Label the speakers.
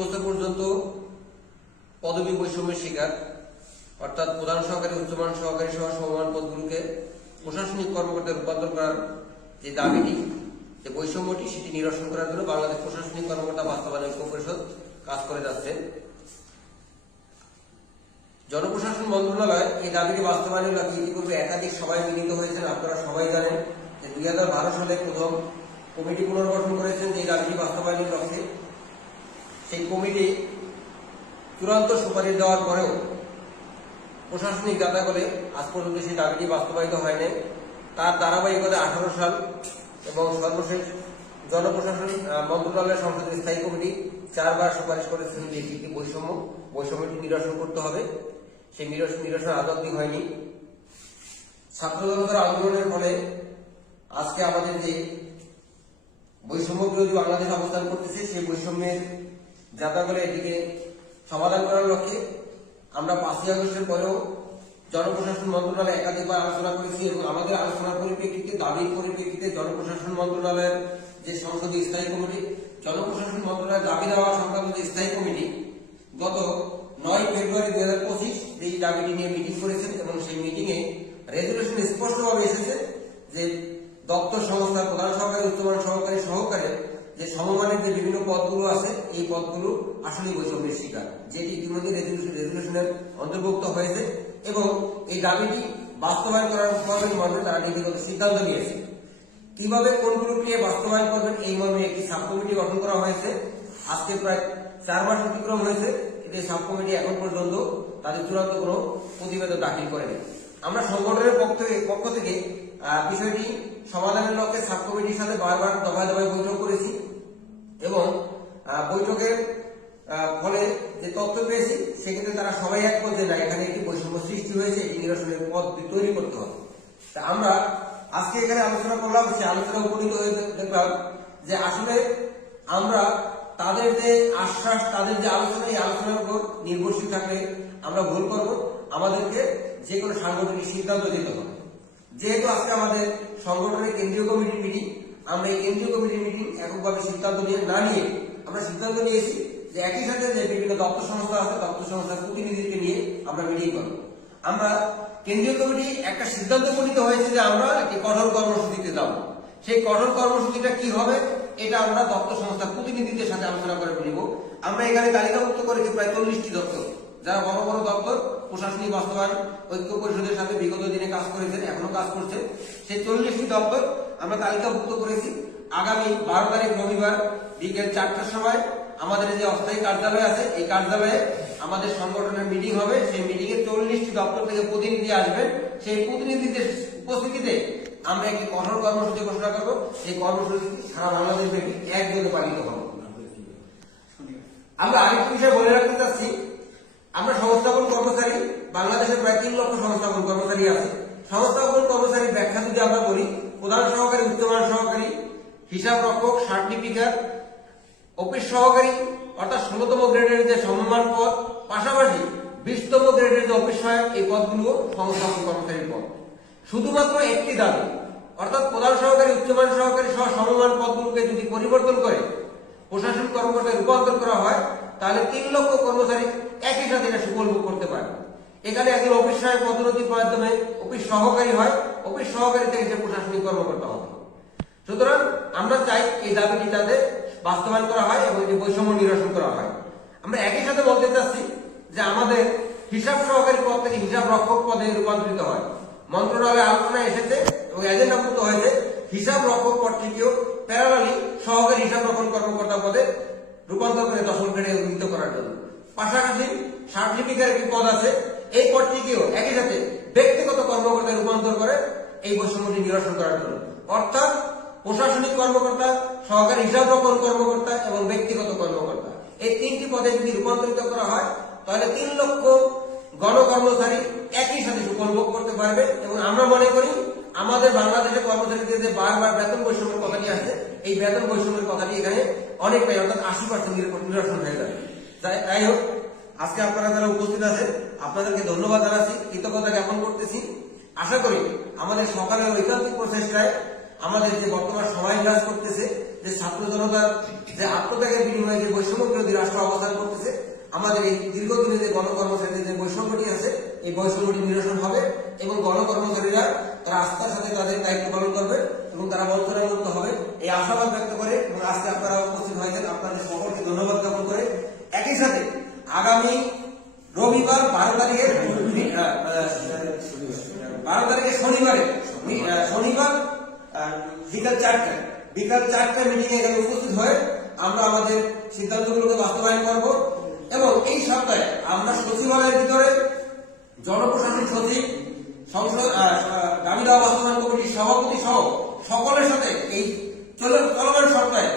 Speaker 1: বছর পর্যন্ত পদবী বৈষম্যের শিকার, অর্থাৎ প্রধান সহকারী, উচ্চমান সহকারী সহ সমমান পদগুলোকে প্রশাসনিক কর্মকর্তায় রূপান্তর করার যে দাবিটি, যে বৈষম্যটি, সেটি নিরসন করার জন্য বাংলাদেশ প্রশাসনিক কর্মকর্তা বাস্তবায়ন ঐক্য পরিষদ কাজ করে যাচ্ছে। জনপ্রশাসন মন্ত্রণালয় এই দাবিটি বাস্তবায়নের লক্ষ্যে ইতিপূর্বে একাধিক সভায় মিলিত হয়েছেন। আপনারা সবাই জানেন যে দুই হাজার বারো সালে প্রথম কমিটি পুনর্গঠন করেছেন, যে দাবিটি বাস্তবায়নের লক্ষ্যে। সেই কমিটি চূড়ান্ত সুপারিশ দেওয়ার পরেও প্রশাসনিক দাতা বলে আজ পর্যন্ত সেই দাবিটি বাস্তবায়িত হয়নি। তার ধারাবাহিকতা আঠারো সাল এবং সর্বশেষ জনপ্রশাসন আহ, মন্ত্রণালয় সংসদের স্থায়ী কমিটি চারবার সুপারিশ করেছেন যে একটি বৈষম্য বৈষম্যটি নিরসন করতে হবে। সেই নিরসন নিরসন অব্দি হয়নি। ছাত্র জনতার আন্দোলনের ফলে আজকে আমাদের যে বৈষম্য বিরোধী বাংলাদেশ অবস্থান করতেছে সেই বৈষম্যের যাতা করে এটিকে সমাধান করার লক্ষ্যে আমরা পাঁচই আগস্টের পরেও জনপ্রশাসন মন্ত্রণালয় একাধিকবার আলোচনা করেছি এবং আমাদের আলোচনার পরিপ্রেক্ষিতে, দাবির পরিপ্রেক্ষিতে জনপ্রশাসন মন্ত্রণালয়ের যে সংসদীয় স্থায়ী কমিটি, জনপ্রশাসন মন্ত্রণালয়ের দাবি দেওয়া সংক্রান্ত যে স্থায়ী কমিটি, গত নয় ফেব্রুয়ারি দুই হাজার পঁচিশ এই দাবিটি নিয়ে মিটিং করেছেন এবং সেই মিটিংয়ে রেজুলেশন স্পষ্টভাবে এসেছে যে দপ্তর সংস্থা, প্রধান সহকারী উচ্চমান সহকারী সহকারে যে সমমানের যে বিভিন্ন পদগুলো আছে, এই পদগুলো আসলে বৈষম্যের শিকার, যেটি ইতিমধ্যে রেজলিউশনের অন্তর্ভুক্ত হয়েছে এবং এই দাবিটি বাস্তবায়ন করার পূর্বে মর্মে তারা নীতিগত সিদ্ধান্ত নিয়েছে। কীভাবে কোন নিয়ে বাস্তবায়ন করবেন এই মর্মে একটি সাব কমিটি গঠন করা হয়েছে। আজকে প্রায় চার মাস অতিক্রম হয়েছে কিন্তু সাব কমিটি এখন পর্যন্ত তাদের চূড়ান্ত কোনো প্রতিবেদন দাখিল করেনি। আমরা সংগঠনের পক্ষ থেকে পক্ষ থেকে বিষয়টি সমাধানের লক্ষ্যে সাব কমিটির সাথে বারবার দফায় দফায় বৈঠক করেছি। এবং বৈঠকের ফলে যে তথ্য পেয়েছি, সেক্ষেত্রে তারা সবাই এক যে না, এখানে একটি বৈষম্য সৃষ্টি হয়েছে এটি নিরসনের পথ তৈরি করতে হবে। তা আমরা আজকে এখানে আলোচনা করলাম, সে আলোচনা উপনীত হয়ে দেখলাম যে আসলে আমরা তাদের যে আশ্বাস, তাদের যে আলোচনা, এই আলোচনার উপর নির্ভরশীল থাকলে আমরা ভুল করব। আমাদেরকে যে কোনো সাংগঠনিক সিদ্ধান্ত দিতে হবে। যেহেতু আজকে আমাদের সংগঠনের কেন্দ্রীয় কমিটির মিটিং আমরা এই কেন্দ্রীয় কমিটির মিটিং সিদ্ধান্ত নিয়ে, না নিয়ে আমরা সিদ্ধান্ত নিয়েছি যে একই সাথে যে বিভিন্ন দপ্তর সংস্থা আছে, দপ্তর সংস্থার প্রতিনিধিকে নিয়ে আমরা মিটিং করব। আমরা কেন্দ্রীয় কমিটি একটা সিদ্ধান্ত উপনীত হয়েছে যে আমরা একটি কঠোর কর্মসূচিতে যাব। সেই কঠোর কর্মসূচিটা কি হবে, এটা আমরা দপ্তর সংস্থার প্রতিনিধিদের সাথে আলোচনা করে নিব আমরা এখানে তালিকাভুক্ত করেছি প্রায় চল্লিশটি দপ্তর। যারা বড় বড় দপ্তর, প্রশাসনিক, বাস্তবায়ন, ঐক্য পরিষদের সাথে বিগত দিনে কাজ করেছেন, এখনও কাজ করছেন। সেই চল্লিশটি দপ্তর আমরা তালিকাভুক্ত করেছি। আগামী বারো তারিখ রবিবার বিকেল চারটার সময় আমাদের যে অস্থায়ী কার্যালয় আছে, এই কার্যালয়ে আমাদের সংগঠনের মিটিং হবে। সেই মিটিং এ চল্লিশটি দপ্তর থেকে প্রতিনিধি আসবেন। সেই প্রতিনিধিদের উপস্থিতিতে আমরা একটি কঠোর কর্মসূচি ঘোষণা করব। এই কর্মসূচি সারা বাংলাদেশ ব্যাপী একদিনে পালিত হবে। আমরা আরেকটি বিষয় বলে রাখতে চাচ্ছি। আমরা সংস্থাপন কর্মচারী বাংলাদেশে প্রায় তিন লক্ষ সংস্থাপন কর্মচারী আছে। সংস্থাপন কর্মচারীর ব্যাখ্যা যদি আমরা বলি প্রধান সহকারী, উচ্চমান সহকারী হিসাব রক্ষক সার্টিফিকেট অফিস সহকারী, অর্থাৎ ষোলতম গ্রেডের যে সম্মান পদ, পাশাপাশি বিশতম গ্রেডের যে অফিস সহায়ক, এই পদগুলো সংস্থাপন কর্মচারীর পদ। শুধুমাত্র একটি দাবি, অর্থাৎ প্রধান সহকারী, উচ্চমান সহকারী সহ সমমান পদগুলোকে যদি পরিবর্তন করে, প্রশাসন কর্মকর্তায় রূপান্তর করা হয়, তাহলে তিন লক্ষ কর্মচারী একই সাথে এটা সুফল ভোগ করতে পারে। এখানে একজন অফিস সহায়ক পদোন্নতির মাধ্যমে অফিস সহকারী হয় অফিস সহকারী থেকে সে প্রশাসনিক কর্মকর্তা হবে। সুতরাং আমরা চাই এই দাবিটি তাদের বাস্তবায়ন করা হয় এবং যে বৈষম্য নিরসন করা হয়। আমরা একই সাথে বলতে চাচ্ছি যে আমাদের হিসাব সহকারী পদ থেকে হিসাব রক্ষক পদে রূপান্তরিত হয়। মন্ত্রণালয়ে আলোচনায় এসেছে এবং এজেন্ডাভুক্ত হয়েছে। হিসাব রক্ষক পদটিকেও প্যারালালি সহকারী হিসাব রক্ষণ কর্মকর্তা পদে রূপান্তর করে দশম গ্রেডে উন্নীত করার জন্য। পাশাপাশি সার্টিফিকেট একটি পদ আছে। এই পদটিকেও একই সাথে ব্যক্তিগত কর্মকর্তায় রূপান্তর করে এই বৈষম্যটি নিরসন করার জন্য। অর্থাৎ প্রশাসনিক কর্মকর্তা, সহকারী হিসাব রক্ষণ কর্মকর্তা এবং ব্যক্তিগত কর্মকর্তা। এই তিনটি পদে যদি রূপান্তরিত করা হয়, তাহলে তিন লক্ষ গণকর্মচারী একই সাথে সুফল ভোগ করতে পারবে এবং আমরা মনে করি আমাদের বাংলাদেশের কর্মচারীদের যে বারবার বেতন বৈষম্যের কথাটি আছে এই বেতন বৈষম্যের কথাটি এখানে অনেকটাই অর্থাৎ আশি পার্সেন্ট নিরসন হয়ে যাবে। তাই তাই হোক, আজকে আপনারা যারা উপস্থিত আছেন, আপনাদেরকে ধন্যবাদ জানাচ্ছি, কৃতজ্ঞতা জ্ঞাপন করতেছি। আশা করি আমাদের সকালের ঐকান্তিক প্রচেষ্টায় আমাদের যে বর্তমান সময় বিরাজ করতেছে, যে ছাত্র জনতার যে আত্মত্যাগের বিনিময়ে যে বৈষম্য বিরোধী রাষ্ট্র অবস্থান করতেছে, আমাদের এই দীর্ঘদিনের যে গণকর্মচারীদের যে বৈষম্যটি আছে, এই বৈষম্যটি নিরসন হবে এবং গণকর্মচারীরা তারা আস্থার সাথে তাদের দায়িত্ব পালন করবে এবং তারা বঞ্চনা মুক্ত হবে। এই আশাবাদ ব্যক্ত করে এবং আজকে আপনারা উপস্থিত হয়েছেন, আপনাদের সকলকে ধন্যবাদ জ্ঞাপন করে। একই সাথে আগামী রবিবার বারো তারিখের বারো তারিখে শনিবারে শনিবার বিকাল চারটায় বিকাল চারটায় মিটিং এখানে উপস্থিত হয়ে আমরা আমাদের সিদ্ধান্তগুলোকে বাস্তবায়ন করব এবং এই সপ্তাহে আমরা সচিবালয়ের ভিতরে জনপ্রশাসন সচিব সংসদ আহ, বাস্তবায়ন কমিটির সভাপতি সহ সকলের সাথে এই চল- চলমান সপ্তাহে